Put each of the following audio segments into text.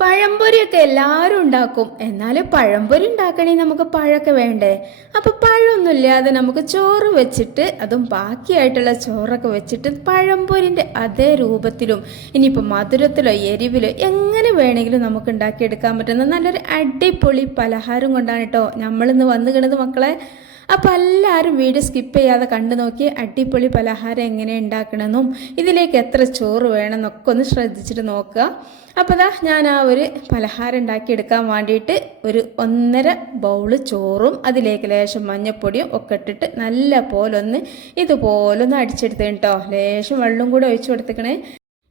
പഴംപൊരിയൊക്കെ എല്ലാവരും ഉണ്ടാക്കും. എന്നാൽ പഴംപൊരി ഉണ്ടാക്കണേ നമുക്ക് പഴമൊക്കെ വേണ്ടേ? അപ്പോൾ പഴമൊന്നുമില്ലാതെ നമുക്ക് ചോറ് വെച്ചിട്ട് അതും ബാക്കിയായിട്ടുള്ള ചോറൊക്കെ വെച്ചിട്ട് പഴംപൊരിന്റെ അതേ രൂപത്തിലും ഇനിയിപ്പോൾ മധുരത്തിലോ എരിവിലോ എങ്ങനെ വേണമെങ്കിലും നമുക്ക് ഉണ്ടാക്കിയെടുക്കാൻ പറ്റുന്ന നല്ലൊരു അടിപൊളി പലഹാരം കൊണ്ടാണ് കേട്ടോ നമ്മളിന്ന് വന്നു കിടന്നത് മക്കളെ. അപ്പോൾ എല്ലാവരും വീഡിയോ സ്കിപ്പ് ചെയ്യാതെ കണ്ടു നോക്കി അടിപൊളി പലഹാരം എങ്ങനെ ഉണ്ടാക്കണമെന്നും ഇതിലേക്ക് എത്ര ചോറ് വേണമെന്നൊക്കെ ഒന്ന് ശ്രദ്ധിച്ചിട്ട് നോക്കുക. അപ്പോൾ ദാ ഞാൻ ആ ഒരു പലഹാരം ഉണ്ടാക്കിയെടുക്കാൻ വേണ്ടിയിട്ട് ഒരു ഒന്നര ബൗൾ ചോറും അതിലേക്ക് ലേശം മഞ്ഞപ്പൊടിയും ഒക്കെ ഇട്ടിട്ട് നല്ല പോലെ ഒന്ന് ഇതുപോലൊന്ന് അടിച്ചെടുത്ത് കേട്ടോ ലേശം വെള്ളം കൂടെ ഒഴിച്ചു കൊടുത്തേക്കണേ.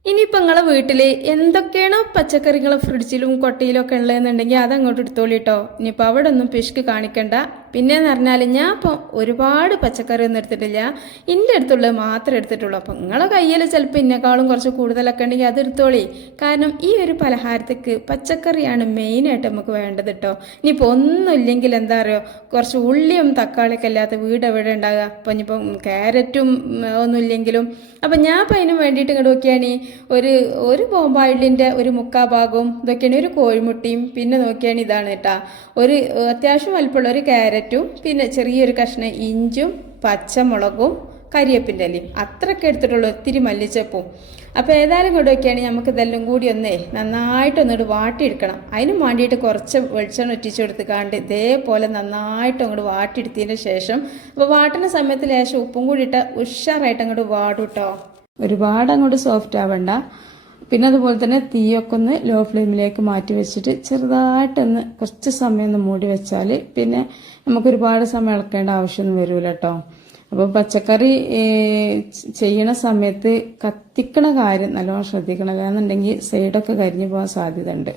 ഇനിയിപ്പോൾ നിങ്ങളെ വീട്ടിൽ എന്തൊക്കെയാണോ പച്ചക്കറികൾ ഫ്രിഡ്ജിലും കൊട്ടയിലും ഒക്കെ ഉള്ളതെന്നുണ്ടെങ്കിൽ അതങ്ങോട്ട് എടുത്തോളി കേട്ടോ ഇനിയിപ്പോൾ അവിടെ ഒന്നും പിശുക്ക് കാണിക്കണ്ട. പിന്നെന്ന് പറഞ്ഞാൽ ഞാൻ ഇപ്പോൾ ഒരുപാട് പച്ചക്കറി ഒന്നും എടുത്തിട്ടില്ല. എന്റെ അടുത്തുള്ളത് മാത്രമേ എടുത്തിട്ടുള്ളൂ. അപ്പോൾ നിങ്ങളെ കയ്യിൽ ചിലപ്പോൾ ഇന്നേക്കാളും കുറച്ച് കൂടുതലൊക്കെ ഉണ്ടെങ്കിൽ അത് എടുത്തോളി. കാരണം ഈ ഒരു പലഹാരത്തേക്ക് പച്ചക്കറിയാണ് മെയിനായിട്ട് നമുക്ക് വേണ്ടത് കേട്ടോ ഇനിയിപ്പോൾ ഒന്നുമില്ലെങ്കിൽ എന്താ പറയുക കുറച്ച് ഉള്ളിയും തക്കാളിയൊക്കെ അല്ലാത്ത വീട് എവിടെ ഉണ്ടാകുക അപ്പോൾ ഇനിയിപ്പം ക്യാരറ്റും ഒന്നുമില്ലെങ്കിലും അപ്പം ഞാൻ അപ്പം അതിന് വേണ്ടിയിട്ട് ഇങ്ങോട്ട് നോക്കിയാണ്. ഒരു ഒരു ബോംബായിലിന്റെ ഒരു മുക്കാ ഭാഗവും ഇതൊക്കെയാണ് ഒരു കോഴിമുട്ടിയും. പിന്നെ നോക്കിയാണ് ഇതാണ് കേട്ടോ ഒരു അത്യാവശ്യം വലിപ്പമുള്ള ഒരു ക്യാരറ്റും പിന്നെ ചെറിയൊരു കഷ്ണം ഇഞ്ചും പച്ചമുളകും കരിയേപ്പിന്റെ ഇലയും. അത്രയ്ക്ക് എടുത്തിട്ടുള്ളൂ ഒത്തിരി മല്ലിച്ചപ്പും. അപ്പോൾ ഏതായാലും കൂടെ ഒക്കെയാണ് നമുക്ക് ഇതെല്ലാം കൂടി ഒന്നേ നന്നായിട്ടൊന്നിട്ട് വാട്ടിയെടുക്കണം. അതിനും വേണ്ടിയിട്ട് കുറച്ച് വെളിച്ചെണ്ണ ഒറ്റിച്ച് കൊടുത്ത് കാണ്ട് ഇതേപോലെ നന്നായിട്ട് അങ്ങോട്ട് വാട്ടിയെടുത്തതിന് ശേഷം അപ്പോൾ വാട്ടുന്ന സമയത്ത് ലേശം ഉപ്പും കൂടി ഇട്ട് ഉഷാറായിട്ട് അങ്ങോട്ട് വാടും കേട്ടോ ഒരുപാട് അങ്ങോട്ട് സോഫ്റ്റ് ആവണ്ട. പിന്നെ അതുപോലെ തന്നെ തീയൊക്കെ ഒന്ന് ലോ ഫ്ലെയിമിലേക്ക് മാറ്റി വെച്ചിട്ട് ചെറുതായിട്ടൊന്ന് കുറച്ച് സമയം ഒന്ന് മൂടി വെച്ചാൽ പിന്നെ നമുക്ക് ഒരുപാട് സമയം ഇളക്കേണ്ട ആവശ്യമൊന്നും വരില്ല കേട്ടോ അപ്പോൾ പച്ചക്കറി ചെയ്യണ സമയത്ത് കത്തിക്കണ കാര്യം നല്ലോണം ശ്രദ്ധിക്കണം. കാരണമെന്നുണ്ടെങ്കിൽ സൈഡൊക്കെ കരിഞ്ഞു പോകാൻ സാധ്യത ഉണ്ട്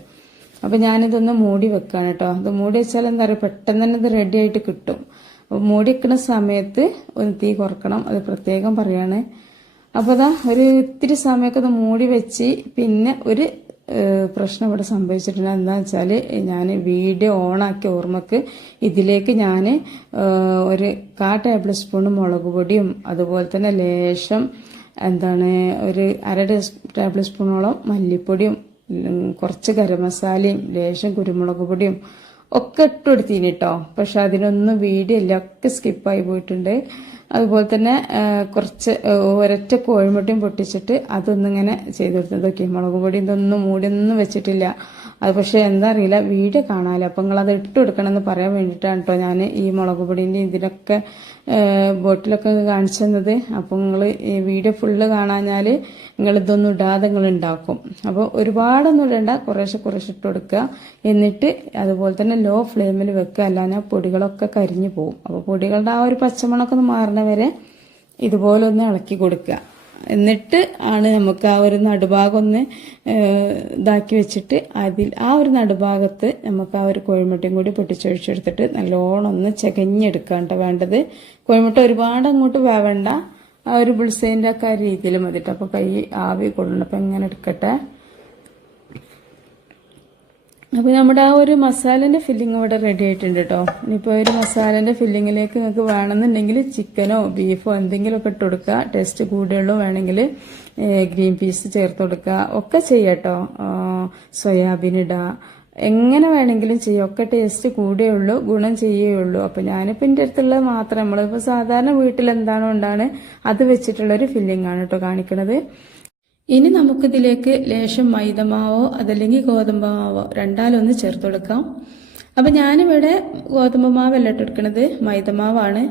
അപ്പോൾ ഞാനിതൊന്ന് മൂടി വെക്കുകയാണ് കേട്ടോ അത് മൂടി വെച്ചാൽ എന്താ പറയുക? പെട്ടെന്ന് തന്നെ ഇത് റെഡി ആയിട്ട് കിട്ടും. അപ്പോൾ മൂടി വെക്കുന്ന സമയത്ത് ഒന്ന് തീ കുറക്കണം. അത് പ്രത്യേകം പറയാണ്. അപ്പോൾ അതാ ഒരു ഇത്തിരി സമയമൊക്കെ ഒന്ന് മൂടി വെച്ച് പിന്നെ ഒരു പ്രശ്നം ഇവിടെ സംഭവിച്ചിട്ടുണ്ട്. എന്താ വെച്ചാൽ ഞാൻ വീഡിയോ ഓണാക്കിയ ഓർമ്മക്ക് ഇതിലേക്ക് ഞാൻ ഒരു കാ ടേബിൾ സ്പൂൺ മുളക് പൊടിയും അതുപോലെ തന്നെ ലേശം എന്താണ് ഒരു അര ടേബിൾ സ്പൂണോളം മല്ലിപ്പൊടിയും കുറച്ച് ഗരം മസാലയും ലേശം കുരുമുളക് പൊടിയും ഒക്കെ ഇട്ട് കൊടുത്തീനി കേട്ടോ പക്ഷെ അതിനൊന്നും വീഡിയോ ഇല്ല. ഒക്കെ സ്കിപ്പായി പോയിട്ടുണ്ട്. അതുപോലെ തന്നെ കുറച്ച് ഒരൊറ്റ കോഴിമുട്ടയും പൊട്ടിച്ചിട്ട് അതൊന്നിങ്ങനെ ചെയ്ത് കൊടുത്തത് മുളക് പൊടി ഇതൊന്നും മൂടിയൊന്നും വെച്ചിട്ടില്ല. അത് പക്ഷെ എന്താ അറിയില്ല വീഡിയോ കാണാമല്ലോ അപ്പം നിങ്ങൾ അത് ഇട്ട് കൊടുക്കണമെന്ന് പറയാൻ വേണ്ടിയിട്ടാണ് കേട്ടോ ഞാൻ ഈ മുളക് പൊടിന്റെ ഇതിനൊക്കെ ബോട്ടിലൊക്കെ കാണിച്ചു തന്നത് അപ്പൊ നിങ്ങൾ ഈ വീഡിയോ ഫുള്ള് കാണാഞ്ഞാൽ നിങ്ങൾ ഇതൊന്നും ഇടാതെ നിങ്ങൾ ഉണ്ടാക്കും അപ്പോൾ ഒരുപാടൊന്നും ഇടണ്ട കുറേശ്ശെ കുറേശ്ശെ ഇട്ട് കൊടുക്കുക. എന്നിട്ട് അതുപോലെ തന്നെ ലോ ഫ്ലെയിമിൽ വെക്കുക. അല്ലാതെ പൊടികളൊക്കെ കരിഞ്ഞു പോകും അപ്പോൾ പൊടികളുടെ ആ ഒരു പച്ചമണമൊക്കെ ഒന്ന് മാറണ വരെ ഇതുപോലെ ഒന്ന് ഇളക്കി കൊടുക്കുക. എന്നിട്ട് ആണ് നമുക്ക് ആ ഒരു നടുഭാഗം ഒന്ന് ഇതാക്കി വെച്ചിട്ട് അതിൽ ആ ഒരു നടുഭാഗത്ത് നമുക്ക് ആ ഒരു കോഴിമുട്ടയും കൂടി പൊട്ടിച്ചൊഴിച്ചെടുത്തിട്ട് നല്ലോണം ഒന്ന് ചകഞ്ഞെടുക്കാണ്ട വേണ്ടത് കോഴിമുട്ട ഒരുപാട് അങ്ങോട്ട് വേവണ്ട. ആ ഒരു ബുൾസേന്റെ ഒക്കെ ആ രീതിയിൽ മതിട്ടോ അപ്പോൾ കൈ ആവി കൊള്ളണം. അപ്പം എങ്ങനെ എടുക്കട്ടെ. അപ്പോൾ നമ്മുടെ ആ ഒരു മസാലേന്റെ ഫില്ലിംഗ് ഇവിടെ റെഡി ആയിട്ടുണ്ട് കേട്ടോ ഇനിയിപ്പോൾ ഒരു മസാലേന്റെ ഫില്ലിങ്ങിലേക്ക് നിങ്ങൾക്ക് വേണമെന്നുണ്ടെങ്കിൽ ചിക്കനോ ബീഫോ എന്തെങ്കിലുമൊക്കെ ഇട്ട് കൊടുക്കുക. ടേസ്റ്റ് കൂടുതലുള്ളൂ വേണമെങ്കിൽ ഗ്രീൻ പീസ് ചേർത്ത് കൊടുക്കുക. ഒക്കെ ചെയ്യാട്ടോ സോയാബീൻ ഇടുക. എങ്ങനെ വേണമെങ്കിലും ചെയ്യാം. ഒക്കെ ടേസ്റ്റ് കൂടേ ഉള്ളൂ ഗുണം ചെയ്യേ ഉള്ളൂ. അപ്പോൾ ഞാനിപ്പോൾ എന്റെ അടുത്തുള്ളത് മാത്രം. നമ്മളിപ്പോൾ സാധാരണ വീട്ടിൽ എന്താണോ ഉണ്ടാണ് അത് വെച്ചിട്ടുള്ള ഒരു ഫില്ലിംഗ് ആണ് കേട്ടോ കാണിക്കണത്. ഇനി നമുക്കിതിലേക്ക് ലേശം മൈദമാവോ അതല്ലെങ്കിൽ ഗോതമ്പ് മാവോ രണ്ടാലൊന്ന് ചേർത്ത് കൊടുക്കാം അപ്പം ഞാനിവിടെ ഗോതമ്പ് മാവല്ല ഇട്ടെടുക്കണത് മൈദമാവാണ്.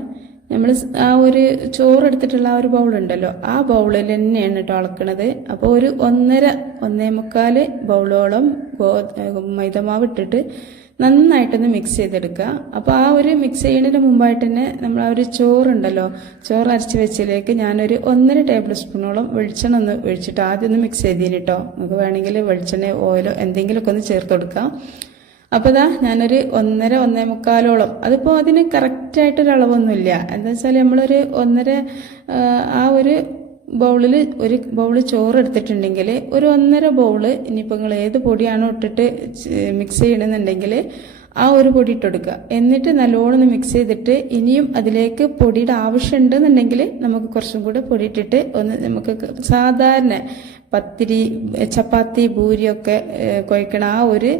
നമ്മൾ ആ ഒരു ചോറ് എടുത്തിട്ടുള്ള ആ ഒരു ബൗൾ ഉണ്ടല്ലോ ആ ബൗളിൽ തന്നെയാണ് കേട്ടോ അളക്കണത്. അപ്പോൾ ഒരു ഒന്നര ഒന്നേ മുക്കാൽ ബൗളോളം മൈദമാവ് ഇട്ടിട്ട് നന്നായിട്ടൊന്ന് മിക്സ് ചെയ്തെടുക്കുക. അപ്പോൾ ആ ഒരു മിക്സ് ചെയ്യുന്നതിന് മുമ്പായിട്ട് തന്നെ നമ്മൾ ആ ഒരു ചോറുണ്ടല്ലോ ചോറ് അരച്ച് വെച്ചതിലേക്ക് ഞാനൊരു ഒന്നര ടേബിൾ സ്പൂണോളം വെളിച്ചെണ്ണ ഒന്ന് ഒഴിച്ചിട്ട് ആദ്യം ഒന്ന് മിക്സ് ചെയ്തിന് നമുക്ക് വേണമെങ്കിൽ വെളിച്ചെണ്ണ ഓയിലോ എന്തെങ്കിലുമൊക്കെ ഒന്ന് ചേർത്ത് കൊടുക്കാം. അപ്പോൾ ഇതാ ഞാനൊരു ഒന്നര ഒന്നേ മുക്കാലോളം. അതിപ്പോൾ അതിന് കറക്റ്റായിട്ടൊരു അളവൊന്നുമില്ല. എന്താ വെച്ചാൽ നമ്മളൊരു ഒന്നര ആ, ഒരു ബൗളിൽ ഒരു ബൗൾ ചോറ് എടുത്തിട്ടുണ്ടെങ്കിൽ ഒരു ഒന്നര ബൗൾ ഇനിയിപ്പോൾ നിങ്ങൾ ഏത് പൊടിയാണോ ഇട്ടിട്ട് മിക്സ് ചെയ്യണമെന്നുണ്ടെങ്കിൽ ആ ഒരു പൊടി ഇട്ടെടുക്കുക. എന്നിട്ട് നല്ലോണം മിക്സ് ചെയ്തിട്ട് ഇനിയും അതിലേക്ക് പൊടിയുടെ ആവശ്യമുണ്ടെന്നുണ്ടെങ്കിൽ നമുക്ക് കുറച്ചും കൂടെ പൊടി ഇട്ടിട്ട് ഒന്ന് നമുക്ക് സാധാരണ പത്തിരി ചപ്പാത്തി ഭൂരിയൊക്കെ കുഴക്കണ ആ ഒരു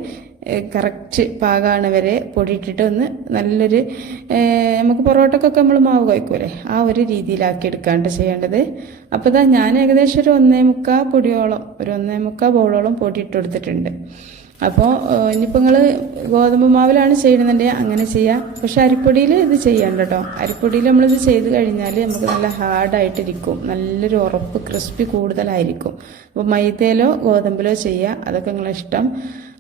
കറക്റ്റ് പാകാണ് വരെ പൊടിയിട്ടിട്ട് ഒന്ന് നല്ലൊരു നമുക്ക് പൊറോട്ടക്കൊക്കെ നമ്മൾ മാവ് കുഴക്കൂലേ ആ ഒരു രീതിയിലാക്കി എടുക്കാണ്ട് ചെയ്യേണ്ടത്. അപ്പോൾ ഇതാ ഞാൻ ഏകദേശം ഒരു ഒന്നേ മുക്കാൽ പൊടിയോളം ഒരു ഒന്നേ മുക്കാൽ ബൗളോളം പൊടി ഇട്ട് കൊടുത്തിട്ടുണ്ട്. അപ്പോൾ ഇനിയിപ്പോൾ നിങ്ങൾ ഗോതമ്പ് മാവിലാണ് ചെയ്യണമെന്നുണ്ടെങ്കിൽ അങ്ങനെ ചെയ്യാം. പക്ഷെ അരിപ്പൊടിയിൽ ഇത് ചെയ്യണ്ട കേട്ടോ. അരിപ്പൊടിയിൽ നമ്മളിത് ചെയ്ത് കഴിഞ്ഞാൽ നമുക്ക് നല്ല ഹാർഡായിട്ടിരിക്കും നല്ലൊരു ഉറപ്പ് ക്രിസ്പി കൂടുതലായിരിക്കും. അപ്പോൾ മൈദയിലോ ഗോതമ്പിലോ ചെയ്യുക അതൊക്കെ നിങ്ങളിഷ്ടം.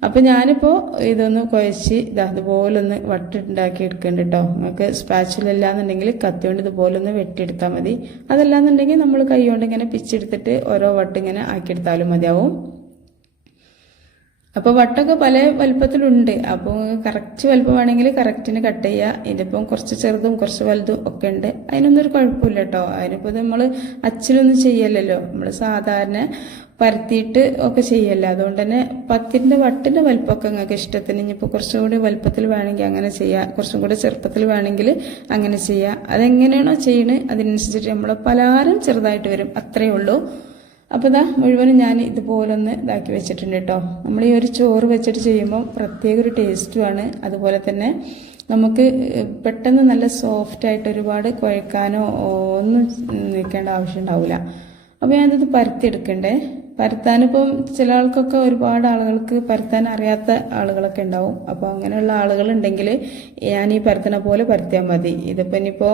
അപ്പോൾ ഞാനിപ്പോൾ ഇതൊന്ന് കുഴച്ച് ഇത് അതുപോലെ ഒന്ന് വട്ടുണ്ടാക്കി എടുക്കുന്നുണ്ട് കേട്ടോ. നിങ്ങൾക്ക് സ്പാച്ചിലല്ല എന്നുണ്ടെങ്കിൽ കത്തി കൊണ്ട് ഇതുപോലെ ഒന്ന് വെട്ടിയെടുത്താൽ മതി. അതല്ലാന്നുണ്ടെങ്കിൽ നമ്മൾ കൈ കൊണ്ട് ഇങ്ങനെ പിച്ചെടുത്തിട്ട് ഓരോ വട്ട് ഇങ്ങനെ ആക്കിയെടുത്താലും മതിയാവും. അപ്പോൾ വട്ടൊക്കെ പല വലുപ്പത്തിലുണ്ട്. അപ്പോൾ കറക്റ്റ് വലുപ്പം വേണമെങ്കിൽ കറക്റ്റിന് കട്ട് ചെയ്യുക ഇതിപ്പം കുറച്ച് ചെറുതും കുറച്ച് വലുതും ഒക്കെ ഉണ്ട്. അതിനൊന്നും ഒരു കുഴപ്പമില്ല കേട്ടോ അതിനിപ്പോൾ നമ്മൾ അച്ചിലൊന്നും ചെയ്യല്ലല്ലോ. നമ്മൾ സാധാരണ പരത്തിയിട്ട് ഒക്കെ ചെയ്യല്ല. അതുകൊണ്ട് തന്നെ പത്തിന്റെ വട്ടിന്റെ വലുപ്പമൊക്കെ നിങ്ങൾക്ക് ഇഷ്ടത്തിന് ഇനിയിപ്പോൾ കുറച്ചും കൂടി വലുപ്പത്തിൽ വേണമെങ്കിൽ അങ്ങനെ ചെയ്യാം. കുറച്ചും കൂടി ചെറുപ്പത്തിൽ വേണമെങ്കിൽ അങ്ങനെ ചെയ്യാം. അതെങ്ങനെയാണോ ചെയ്യണേ അതിനനുസരിച്ചിട്ട് നമ്മൾ പലഹാരം ചെറുതായിട്ട് വരും. അത്രയേ ഉള്ളൂ. അപ്പോൾ ഇതാ മുഴുവനും ഞാൻ ഇതുപോലൊന്ന് ഇതാക്കി വെച്ചിട്ടുണ്ട് കേട്ടോ നമ്മൾ ഈ ഒരു ചോറ് വെച്ചിട്ട് ചെയ്യുമ്പോൾ പ്രത്യേക ഒരു ടേസ്റ്റുമാണ് അതുപോലെ തന്നെ നമുക്ക് പെട്ടെന്ന് നല്ല സോഫ്റ്റ് ആയിട്ട് ഒരുപാട് കുഴക്കാനോ ഒന്നും നിൽക്കേണ്ട ആവശ്യം ഉണ്ടാവില്ല അപ്പോൾ ഞാനിത് പരത്തിയെടുക്കണ്ടേ പരത്താനിപ്പം ചില ആൾക്കൊക്കെ ഒരുപാട് ആളുകൾക്ക് പരത്താൻ അറിയാത്ത ആളുകളൊക്കെ ഉണ്ടാവും. അപ്പോൾ അങ്ങനെയുള്ള ആളുകളുണ്ടെങ്കിൽ ഞാൻ ഈ പരത്തണ പോലെ പരത്തിയാൽ മതി. ഇതിപ്പോൾ ഇനിയിപ്പോൾ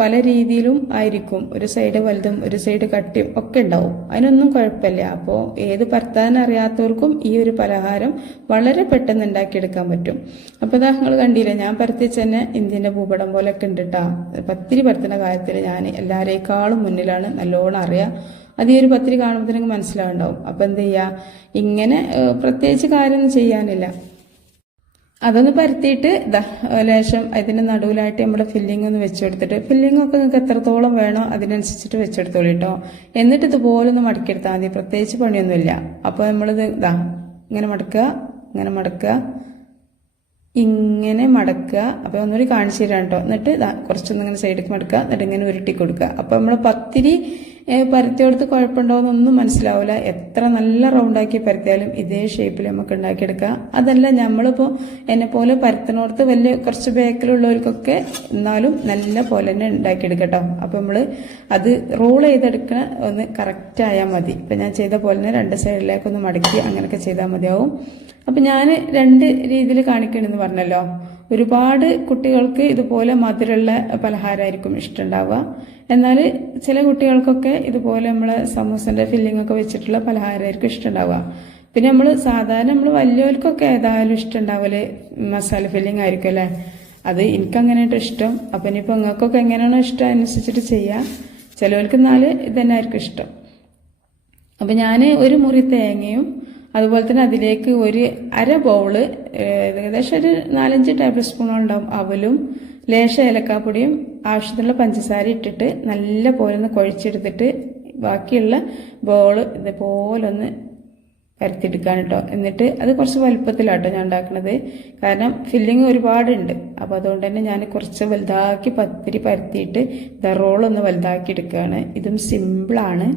പല രീതിയിലും ആയിരിക്കും. ഒരു സൈഡ് വലുതും ഒരു സൈഡ് കട്ടിയും ഒക്കെ ഉണ്ടാവും. അതിനൊന്നും കുഴപ്പമില്ല. അപ്പോൾ ഏത് പരത്താൻ അറിയാത്തവർക്കും ഈ ഒരു പലഹാരം വളരെ പെട്ടെന്ന് ഉണ്ടാക്കിയെടുക്കാൻ പറ്റും. അപ്പോൾ ഇതാ നിങ്ങൾ കണ്ടില്ലേ ഞാൻ പരത്തിച്ച് തന്നെ ഇന്ത്യന്റെ ഭൂപടം പോലെയൊക്കെ ഉണ്ട് കേട്ടോ പത്തിരി പരത്തുന്ന കാര്യത്തിൽ ഞാൻ എല്ലാവരേക്കാളും മുന്നിലാണ് നല്ലോണം അറിയാം അത് ഈ ഒരു കാണുമ്പോൾ നിങ്ങൾക്ക് മനസ്സിലാവുണ്ടാവും. അപ്പം എന്ത് ചെയ്യുക ഇങ്ങനെ പ്രത്യേകിച്ച് കാര്യമൊന്നും ചെയ്യാനില്ല. അതൊന്ന് പരത്തിയിട്ട് ലേശം അതിന് നടുവിലായിട്ട് നമ്മുടെ ഫില്ലിംഗ് ഒന്ന് വെച്ചെടുത്തിട്ട് ഫില്ലിംഗ് ഒക്കെ നിങ്ങൾക്ക് എത്രത്തോളം വേണോ അതിനനുസരിച്ചിട്ട് വെച്ചെടുത്തോളൂ കേട്ടോ എന്നിട്ട് ഇതുപോലെ ഒന്ന് മടക്കിയെടുത്താൽ മതി. പ്രത്യേകിച്ച് പണിയൊന്നുമില്ല. അപ്പോൾ നമ്മളിത് ഇതാ ഇങ്ങനെ മടക്കുക ഇങ്ങനെ മടക്കുക. ഇങ്ങനെ മടക്കുക. അപ്പോൾ ഒന്നുകൂടി കാണിച്ചു തരാം കേട്ടോ എന്നിട്ട് കുറച്ചൊന്നും ഇങ്ങനെ സൈഡിലേക്ക് മടക്കുക. എന്നിട്ട് ഇങ്ങനെ ഉരുട്ടി കൊടുക്കുക. അപ്പോൾ നമ്മൾ പത്തിരി പരത്തി കൊടുത്ത് കുഴപ്പമുണ്ടോയെന്നൊന്നും മനസ്സിലാവില്ല എത്ര നല്ല റൗണ്ടാക്കി പരത്തിയാലും ഇതേ ഷേപ്പിൽ നമുക്ക് ഉണ്ടാക്കിയെടുക്കാം. അതല്ല നമ്മളിപ്പോൾ എന്നെ പോലെ പരത്തിനോർത്ത് വലിയ കുറച്ച് ബേക്കിലുള്ളവർക്കൊക്കെ എന്നാലും നല്ല പോലെ തന്നെ ഉണ്ടാക്കിയെടുക്കട്ടോ അപ്പോൾ നമ്മൾ അത് റോൾ ചെയ്തെടുക്കണ ഒന്ന് കറക്റ്റ് ആയാൽ മതി. ഇപ്പം ഞാൻ ചെയ്ത പോലെ തന്നെ രണ്ട് സൈഡിലേക്കൊന്ന് മടക്കി അങ്ങനെയൊക്കെ ചെയ്താൽ മതിയാവും. അപ്പം ഞാൻ രണ്ട് രീതിയിൽ കാണിക്കണമെന്ന് പറഞ്ഞല്ലോ. ഒരുപാട് കുട്ടികൾക്ക് ഇതുപോലെ മധുരമുള്ള പലഹാരമായിരിക്കും ഇഷ്ടമുണ്ടാവുക എന്നാൽ ചില കുട്ടികൾക്കൊക്കെ ഇതുപോലെ നമ്മൾ സമൂസന്റെ ഫില്ലിംഗ് ഒക്കെ വെച്ചിട്ടുള്ള പലഹാരമായിരിക്കും ഇഷ്ടമുണ്ടാവുക പിന്നെ നമ്മൾ സാധാരണ നമ്മൾ വലിയവർക്കൊക്കെ ഏതായാലും ഇഷ്ടമുണ്ടാവൽ മസാല ഫില്ലിംഗ് ആയിരിക്കും അല്ലേ? അത് എനിക്കങ്ങനെയായിട്ട് ഇഷ്ടം. അപ്പം ഇനിയിപ്പോൾ നിങ്ങൾക്കൊക്കെ എങ്ങനെയാണോ ഇഷ്ടം അനുസരിച്ചിട്ട് ചെയ്യാം. ചിലവർക്ക് എന്നാൽ ഇതന്നെ ആയിരിക്കും ഇഷ്ടം. അപ്പം ഞാൻ ഒരു മുറി തേങ്ങയും അതുപോലെ തന്നെ അതിലേക്ക് ഒരു അര ബൗൾ ഏകദേശം ഒരു നാലഞ്ച് ടേബിൾ സ്പൂണോ ഉണ്ടാവും അവലും ലേശ ഏലക്കാപ്പൊടിയും ആവശ്യത്തിനുള്ള പഞ്ചസാര ഇട്ടിട്ട് നല്ല പോലെ ഒന്ന് കുഴച്ചെടുത്തിട്ട് ബാക്കിയുള്ള ബോൾ ഇതുപോലെ ഒന്ന് പരത്തിയെടുക്കാൻ കേട്ടോ എന്നിട്ട് അത് കുറച്ച് വലുപ്പത്തിലാട്ടോ ഞാൻ ഉണ്ടാക്കുന്നത് കാരണം ഫില്ലിങ് ഒരുപാടുണ്ട്. അപ്പോൾ അതുകൊണ്ട് തന്നെ ഞാൻ കുറച്ച് വലുതാക്കി പത്തിരി പരത്തിയിട്ട് ദ റോളൊന്ന് വലുതാക്കി എടുക്കുകയാണ് ഇതും സിമ്പിളാണ്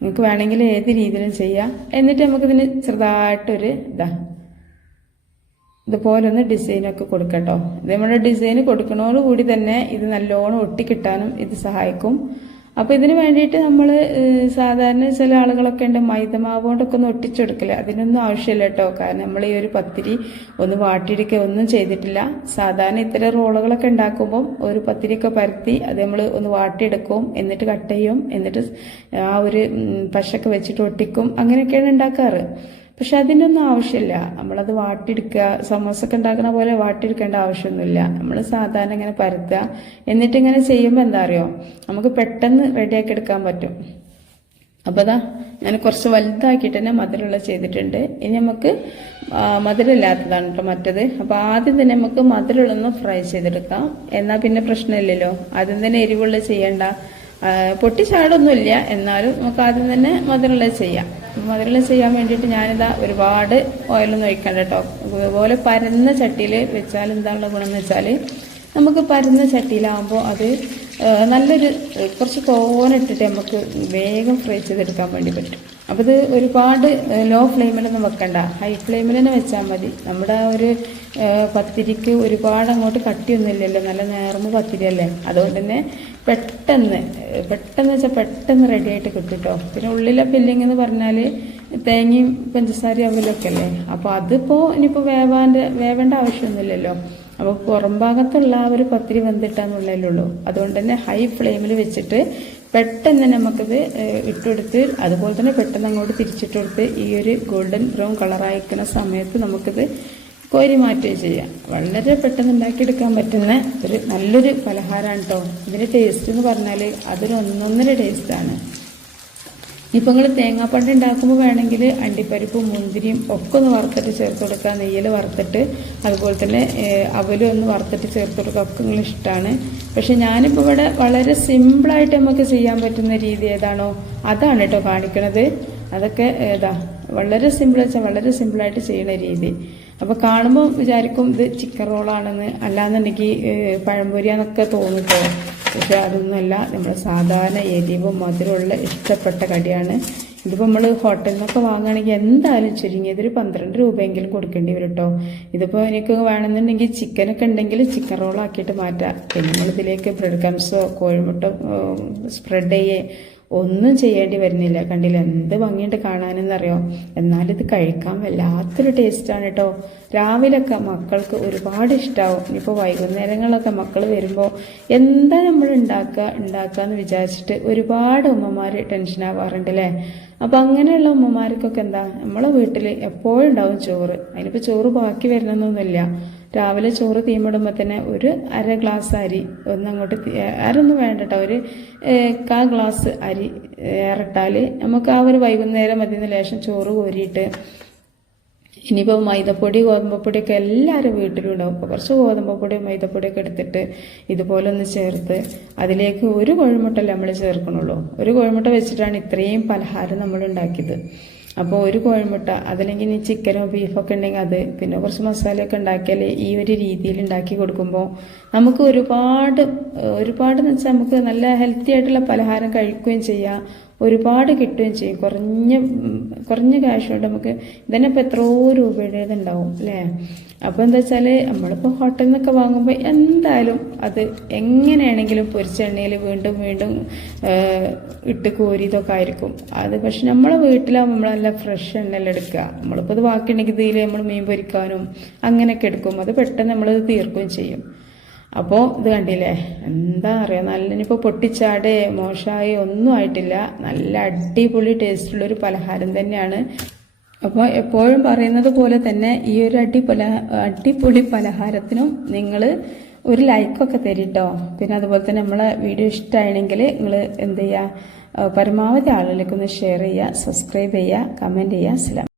നിങ്ങൾക്ക് വേണമെങ്കിൽ ഏത് രീതിയിലും ചെയ്യാം. എന്നിട്ട് നമുക്കിതിന് ചെറുതായിട്ടൊരു ഇതാ. ഇതുപോലെ ഒന്ന് ഡിസൈനൊക്കെ കൊടുക്കട്ടോ. ഇത് നമ്മുടെ ഡിസൈൻ കൊടുക്കണോടുകൂടി തന്നെ ഇത് നല്ലോണം ഒട്ടിക്കിട്ടാനും ഇത് സഹായിക്കും. അപ്പോൾ ഇതിന് വേണ്ടിയിട്ട് നമ്മൾ സാധാരണ ചില ആളുകളൊക്കെ ഉണ്ട് മൈദമാവ് കൊണ്ടൊക്കെ ഒന്ന് ഒട്ടിച്ചെടുക്കില്ല അതിനൊന്നും ആവശ്യമില്ല കേട്ടോ. കാരണം നമ്മൾ ഈ ഒരു പത്തിരി ഒന്ന് വാട്ടിയെടുക്കുക ഒന്നും ചെയ്തിട്ടില്ല. സാധാരണ ഇത്തരം റോളുകളൊക്കെ ഉണ്ടാക്കുമ്പം ഒരു പത്തിരിയൊക്കെ പരത്തി അത് നമ്മൾ ഒന്ന് വാട്ടിയെടുക്കും എന്നിട്ട് കട്ട് ചെയ്യും എന്നിട്ട് ആ ഒരു പശൊക്കെ വെച്ചിട്ട് ഒട്ടിക്കും. അങ്ങനെയൊക്കെയാണ് ഉണ്ടാക്കാറ്. പക്ഷെ അതിന്റെ ഒന്നും ആവശ്യമില്ല. നമ്മളത് വാട്ടിയെടുക്കുക സമോസൊക്കെ ഉണ്ടാക്കുന്ന പോലെ വാട്ടിയെടുക്കേണ്ട ആവശ്യമൊന്നുമില്ല. നമ്മൾ സാധാരണ ഇങ്ങനെ പരത്തുക. എന്നിട്ട് ഇങ്ങനെ ചെയ്യുമ്പോൾ എന്താ അറിയോ? നമുക്ക് പെട്ടെന്ന് റെഡിയാക്കി എടുക്കാൻ പറ്റും. അപ്പോൾ അതാ ഞാൻ കുറച്ച് വലുതാക്കിയിട്ട് തന്നെ മധുരമുള്ള ചെയ്തിട്ടുണ്ട്. ഇനി നമുക്ക് മധുരമില്ലാത്തതാണ് കേട്ടോ മറ്റത്. അപ്പോൾ ആദ്യം തന്നെ നമുക്ക് മധുരമുള്ളൊന്ന് ഫ്രൈ ചെയ്തെടുക്കാം. എന്നാൽ പിന്നെ പ്രശ്നമില്ലല്ലോ. ആദ്യം തന്നെ എരിവുള്ള ചെയ്യണ്ട. പൊട്ടിച്ചാടൊന്നുമില്ല. എന്നാലും നമുക്ക് ആദ്യം തന്നെ മധുരമുള്ള ചെയ്യാം. മധുരമുള്ളത് ചെയ്യാൻ വേണ്ടിയിട്ട് ഞാനിതാ ഒരുപാട് ഓയിലൊന്നും ഒഴിക്കണ്ട കേട്ടോ അതുപോലെ പരന്ന ചട്ടിയിൽ വെച്ചാൽ എന്താണുള്ള ഗുണം എന്ന് വെച്ചാൽ നമുക്ക് പരന്ന ചട്ടിയിലാകുമ്പോൾ അത് നല്ലൊരു കുറച്ച് കോവനിട്ടിട്ട് നമുക്ക് വേഗം ഫ്രൈ ചെയ്തെടുക്കാൻ വേണ്ടി പറ്റും. അപ്പോൾ ഇത് ഒരുപാട് ലോ ഫ്ലെയിമിലൊന്നും വെക്കണ്ട. ഹൈ ഫ്ലെയിമിൽ തന്നെ വെച്ചാൽ മതി. നമ്മുടെ ഒരു പത്തിരിക്ക് ഒരുപാട് അങ്ങോട്ട് കട്ടിയൊന്നുമില്ലല്ലോ. നല്ല നേർമ പത്തിരിയല്ലേ? അതുകൊണ്ട് തന്നെ പെട്ടെന്ന് പെട്ടെന്ന് വെച്ചാൽ പെട്ടെന്ന് റെഡിയായിട്ട് കിട്ടും കേട്ടോ പിന്നെ ഉള്ളിലെ ഫില്ലിംഗ് എന്ന് പറഞ്ഞാൽ തേങ്ങയും പഞ്ചസാരയും അവലൊക്കെ അല്ലേ അപ്പോൾ അതിപ്പോൾ ഇനിയിപ്പോൾ വേവാന്റെ വേവേണ്ട ആവശ്യമൊന്നുമില്ലല്ലോ അപ്പോൾ പുറം ഭാഗത്തുള്ള ആ ഒരു പത്തിരി വെന്തിട്ടാന്നുള്ളതിലുള്ളൂ അതുകൊണ്ട് തന്നെ ഹൈ ഫ്ലെയിമിൽ വെച്ചിട്ട് പെട്ടെന്ന് നമുക്കിത് ഇട്ടെടുത്ത് അതുപോലെ തന്നെ പെട്ടെന്ന് അങ്ങോട്ട് തിരിച്ചിട്ടെടുത്ത് ഈ ഒരു ഗോൾഡൻ ബ്രൗൺ കളറായിക്കുന്ന സമയത്ത് നമുക്കിത് കോരി മാറ്റുകയും ചെയ്യാം. വളരെ പെട്ടെന്ന് ഉണ്ടാക്കിയെടുക്കാൻ പറ്റുന്ന ഒരു നല്ലൊരു പലഹാരമാണ് കേട്ടോ ഇതിന്റെ ടേസ്റ്റ് എന്ന് പറഞ്ഞാൽ അതൊരു ഒന്നൊന്നര ടേസ്റ്റാണ് ഇപ്പം നിങ്ങൾ തേങ്ങാപ്പണ്ട് ഉണ്ടാക്കുമ്പോൾ വേണമെങ്കിൽ അണ്ടിപ്പരിപ്പും മുന്തിരിയും ഒക്കെ ഒന്ന് വറുത്തിട്ട് ചേർത്ത് കൊടുക്കുക. നെയ്യിൽ വറുത്തിട്ട് അതുപോലെ തന്നെ അവലും ഒന്ന് വറുത്തിട്ട് ചേർത്ത് കൊടുക്കുക. ഒക്കെ നിങ്ങൾ ഇഷ്ടമാണ് പക്ഷെ ഞാനിപ്പോൾ ഇവിടെ വളരെ സിമ്പിളായിട്ട് നമുക്ക് ചെയ്യാൻ പറ്റുന്ന രീതി ഏതാണോ അതാണ് കേട്ടോ കാണിക്കണത്. അതൊക്കെ ഏതാ വളരെ സിമ്പിൾ വെച്ചാൽ വളരെ സിമ്പിളായിട്ട് ചെയ്യുന്ന രീതി. അപ്പോൾ കാണുമ്പോൾ വിചാരിക്കും ഇത് ചിക്കൻ റോളാണെന്ന് അല്ലാന്നുണ്ടെങ്കിൽ പഴംപൊരിയാന്നൊക്കെ തോന്നിട്ടോ. പക്ഷെ അതൊന്നുമല്ല. നമ്മൾ സാധാരണ എരിവും മധുരമുള്ള ഇഷ്ടപ്പെട്ട കടിയാണ്. ഇതിപ്പോൾ നമ്മൾ ഹോട്ടലിൽ നിന്നൊക്കെ വാങ്ങുകയാണെങ്കിൽ എന്തായാലും ചുരുങ്ങിയത് ഒരു പന്ത്രണ്ട് രൂപയെങ്കിലും കൊടുക്കേണ്ടി വരും കേട്ടോ ഇതിപ്പോൾ എനിക്ക് വേണമെന്നുണ്ടെങ്കിൽ ചിക്കനൊക്കെ ഉണ്ടെങ്കിൽ ചിക്കൻ റോളാക്കിയിട്ട് മാറ്റാം. പിന്നെ നമ്മളിതിലേക്ക് ബ്രെഡ് ക്രംസോ കോഴിമുട്ട സ്പ്രെഡ് ചെയ്യേ ഒന്നും ചെയ്യേണ്ടി വരുന്നില്ല. കണ്ടില്ല? എന്ത് ഭംഗിയുണ്ട് കാണാനെന്നറിയോ? എന്നാലിത് കഴിക്കാൻ വല്ലാത്തൊരു ടേസ്റ്റാണ് കേട്ടോ രാവിലൊക്കെ മക്കൾക്ക് ഒരുപാട് ഇഷ്ടമാവും ഇനിയിപ്പോൾ വൈകുന്നേരങ്ങളിലൊക്കെ മക്കൾ വരുമ്പോൾ എന്താ നമ്മൾ ഉണ്ടാക്കുക ഉണ്ടാക്കുക എന്ന് വിചാരിച്ചിട്ട് ഒരുപാട് ഉമ്മമാർ ടെൻഷനാവാറുണ്ട് അല്ലേ അപ്പം അങ്ങനെയുള്ള ഉമ്മമാർക്കൊക്കെ എന്താ? നമ്മളെ വീട്ടിൽ എപ്പോഴും ഉണ്ടാവും ചോറ്. അതിനിപ്പോൾ ചോറ് ബാക്കി വരണമെന്നൊന്നുമില്ല രാവിലെ ചോറ് തീമിടുമ്പോൾ തന്നെ ഒരു അര ഗ്ലാസ് അരി ഒന്ന് അങ്ങോട്ട് തീ- വേണ്ടട്ടോ വേണ്ട കേട്ടോ ഒരു കാ ഗ്ലാസ് അരി ഏറിട്ടാൽ നമുക്ക് ആ ഒരു വൈകുന്നേരം മതിന്ന് ലേശം ചോറ് കോരിയിട്ട് ഇനിയിപ്പോൾ മൈദപ്പൊടി ഗോതമ്പപ്പൊടിയൊക്കെ എല്ലാവരും വീട്ടിലും ഉണ്ടാവും അപ്പോൾ കുറച്ച് ഗോതമ്പപ്പൊടി മൈദപ്പൊടിയൊക്കെ എടുത്തിട്ട് ഇതുപോലെ ഒന്ന് ചേർത്ത് അതിലേക്ക് ഒരു കോഴിമുട്ടല്ലേ നമ്മൾ ചേർക്കണുള്ളൂ. ഒരു കോഴിമുട്ട വെച്ചിട്ടാണ് ഇത്രയും പലഹാരം നമ്മൾ ഉണ്ടാക്കിയത്. അപ്പോൾ ഒരു കോഴിമുട്ട അതല്ലെങ്കിൽ ഇനി ചിക്കനോ ബീഫൊക്കെ ഉണ്ടെങ്കിൽ അത് പിന്നെ കുറച്ച് മസാലയൊക്കെ ഉണ്ടാക്കിയാൽ ഈ ഒരു രീതിയിൽ ഉണ്ടാക്കി കൊടുക്കുമ്പോൾ നമുക്ക് ഒരുപാട് ഒരുപാട് എന്ന് വെച്ചാൽ നമുക്ക് നല്ല ഹെൽത്തി ആയിട്ടുള്ള പലഹാരം കഴിക്കുകയും ചെയ്യാം. ഒരുപാട് കിട്ടുകയും ചെയ്യും. കുറഞ്ഞ കുറഞ്ഞ ക്യാഷ് കൊണ്ട് നമുക്ക് ഇതന്നെ ഇപ്പോൾ എത്രയോ രൂപയുടെ ഉണ്ടാവും അല്ലേ? അപ്പോൾ എന്താ വെച്ചാൽ നമ്മളിപ്പോൾ ഹോട്ടലിൽ നിന്നൊക്കെ വാങ്ങുമ്പോൾ എന്തായാലും അത് എങ്ങനെയാണെങ്കിലും പൊരിച്ചെണ്ണയിൽ വീണ്ടും വീണ്ടും ഇട്ട് കോരിയതൊക്കെ ആയിരിക്കും. അത് പക്ഷെ നമ്മളെ വീട്ടിലാവുമ്പോൾ നമ്മൾ നല്ല ഫ്രഷ് എണ്ണയിൽ എടുക്കുക. നമ്മളിപ്പോൾ ഇത് ബാക്കിയുണ്ടെങ്കിൽ ഇതിൽ നമ്മൾ മീൻ പൊരിക്കാനും അങ്ങനെയൊക്കെ എടുക്കും. അത് പെട്ടെന്ന് നമ്മളത് തീർക്കുകയും ചെയ്യും. അപ്പോൾ ഇത് കണ്ടില്ലേ? എന്താ അറിയാം? നല്ല ഇനിയിപ്പോൾ പൊട്ടിച്ചാടെ മോശമായി ഒന്നും ആയിട്ടില്ല. നല്ല അടിപൊളി ടേസ്റ്റുള്ളൊരു പലഹാരം തന്നെയാണ്. അപ്പോൾ എപ്പോഴും പറയുന്നത് പോലെ തന്നെ ഈ ഒരു അടിപൊല അടിപൊളി പലഹാരത്തിനും നിങ്ങൾ ഒരു ലൈക്കൊക്കെ തരിട്ടോ? പിന്നെ അതുപോലെ തന്നെ നമ്മളെ വീഡിയോ ഇഷ്ടമാണെങ്കിൽ നിങ്ങൾ എന്ത് ചെയ്യുക പരമാവധി ആളുകളിലേക്കൊന്ന് ഷെയർ ചെയ്യുക സബ്സ്ക്രൈബ് ചെയ്യുക കമന്റ് ചെയ്യുക. അസ്സലാം